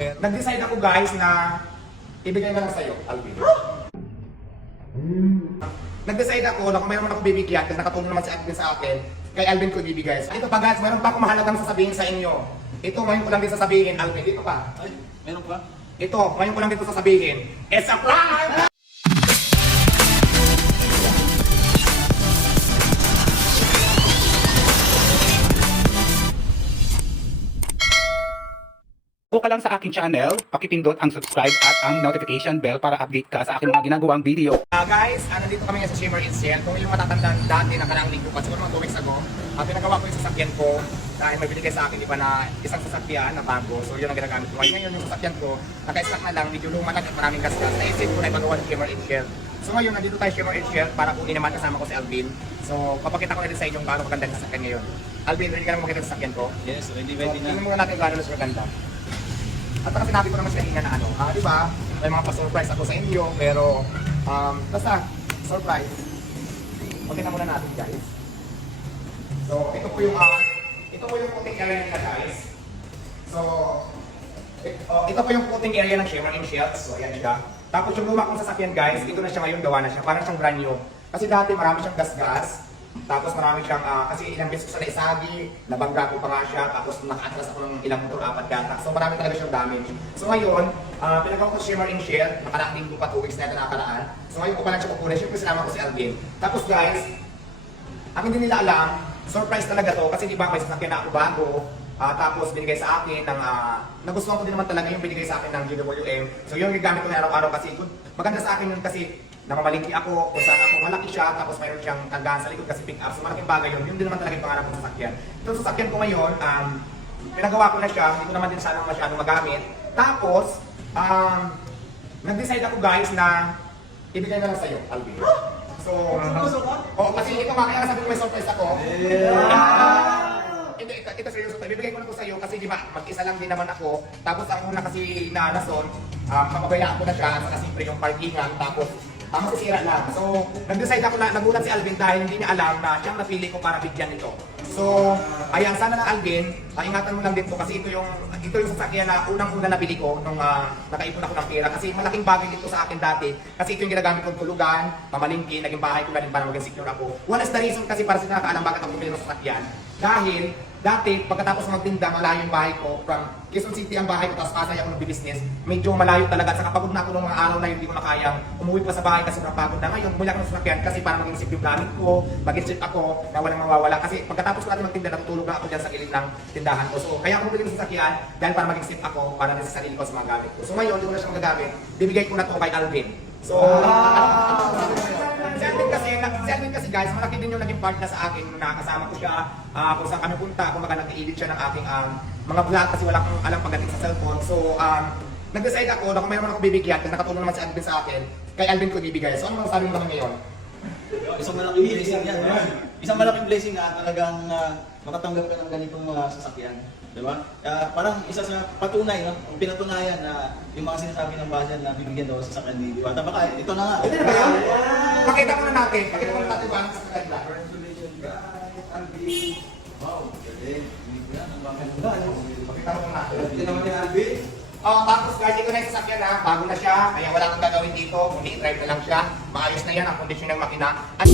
Nag-decide ako guys na ibigay na lang sa'yo, Alvin. Nag-decide ako na kung mayroon ako bibigyan kasi nakatulong naman si Alvin sa akin, kay Alvin ko ibibigay. So, ito pa guys, mayroon pa akong mahalagang sasabihin sa inyo. Ito, ngayon ko lang din sasabihin, Alvin. Dito pa. Ay, meron pa? Ito, ngayon ko lang dito sasabihin. It's a prank! Kung ka lang sa aking channel, pakipindot ang subscribe at ang notification bell para update ka sa aking mga ginagawang video. Guys, nandito kami sa Shimmer Insel. Kung yung matatandaan dati na karang linggo pa, siguro mga 2 weeks ago, pinagawa ko yung sasakyan ko dahil may binigay sa akin, di ba, na isang sasakyan na bago. So yun ang ginagamit ko. Ngayon yung sasakyan ko, naka-stock na lang, medyo luma na at maraming gasgas. Naisip ko na ipagawa ng Shimmer Insel. So ngayon, nandito tayo Shimmer Insel para kunin naman kasama ko si Alvin. So papakita ko na din sa inyo kung gaano maganda yung sasakyan ngayon. Alvin, ready ka naman makita yung sasakyan ko? Yes, ready So, na. tingnan muna natin gaano mas maganda. At saka sinabi ko naman sa kanina na ano, di ba? May mga pa-surprise ako sa inyo, pero basta, surprise. Pakita muna natin guys. So, ito po yung coating area nila guys. So, ito po yung coating area ng Shimmer Insel. So, ayan siya. Tapos yung luma kong sasakyan guys, ito na siya ngayon, gawa na siya. Parang siyang brand new. Kasi dati marami siyang gasgas. Tapos marami siyang, kasi ilang beses ko sa naisagi, nabangga ko pa nga siya, tapos naka-atras ako ng ilang motor, 4 gata. So marami talaga siyang damage. So ngayon, pinagawa ko Shimmer Insel, nakaraang linggo pa, 2 weeks na ito nakakaraan. So ngayon ko pa lang siya kukunin, siyempre sinama ko si Alvin. Tapos guys, ang hindi nila alam, surprise talaga to, kasi di ba may sasakyan na ako bago, tapos binigay sa akin ng, nagustuhan ko din naman talaga yung binigay sa akin ng GWM. So yung gamit ko na araw-araw kasi, maganda sa akin yun kasi, nakamalingki ako kung saan ako malaki siya, tapos mayroon siyang tanggahan sa likod kasi pick up. So malaking bagay yun. Yun din naman talaga yung pangarap ko sa sasakyan. Itong sasakyan ko ngayon, pinagawa ko na siya, hindi ko naman din sana masyadong magamit. Tapos, nag-decide ako guys na ibigay na lang sa'yo, Alvin. So, kasi ito kaya sabi ko may surprise ako. Ito seryoso to. Ibibigay ko na to sa'yo kasi di ba, mag-isa lang din naman ako. Tapos ang una kasi na nason, papabayaan ko na siya, saka siyempre yung parkingan, tapos masisira lang. So, nag-decide ako na nagulat si Alvin dahil hindi niya alam na siyang napili ko para bigyan ito. So, ayan, sana na Alvin, ingatan mo lang dito kasi ito yung sasakyan na unang-una nabili ko nung nakaipon ako ng pera. Kasi malaking bagay dito sa akin dati. Kasi ito yung ginagamit kong tulugan, pamalingki, naging bahay ko na rin para maging secure ako. One is the reason kasi para sa nakakaalam bakit ako bumili ng sasakyan. Dahil, dati, pagkatapos magtinda, malayo yung bahay ko. From Quezon City ang bahay ko, tapos Pasay ako nag-business. Medyo malayo talaga. Saka pagod na ako ng mga araw na yun, hindi ko na kayang umuwi pa sa bahay kasi sobrang pagod na. Ngayon, bumili ako ng sasakyan kasi para maging safe yung gamit ko, maging safe ako, na walang mawawala. Kasi pagkatapos ko natin magtinda, natutulog na ako dyan sa gilid ng tindahan ko. So, kaya ako bumili ng sasakyan dahil para maging safe ako, para din sa sarili ko sa mga gamit ko. So ngayon, hindi ko na siya magagamit. Bibigay ko na to kay Alvin. So, si Alvin kasi guys, malaki din yung naging part na sa akin nung nakasama ko siya, kung saan kami punta, kung nag-edit siya ng aking mga vlog kasi wala akong alam pagdating sa cellphone. So, nag-decide ako na kung mayroon ako bibigyan, kasi nakatulong naman si Alvin sa akin, kay Alvin ko ibibigay. So, ano masasabi mo naman ngayon? Isang malaking blessing yan. Isang malaking blessing na talagang makatanggap ka ng ganitong mga sasakyan. Diba? Parang isa sa patunay, no? Pinatunayan na yung mga sinasabi ng bayan na bibigyan daw sa sasakyan ni Diwata. Baka ito na nga. Hindi na ba yan? Pakita ko na natin. Pakita ko na natin ba ang sasakyan na. Alvin. Wow, galing. Ang maganda. Pakita ko na natin. Ito naman ni Alvin. Tapos guys, ito na yung sasakyan na, bago na siya, kaya wala akong gagawin dito, kundi i-drive na lang siya. Maayos na yan ang kondisyon ng makina. At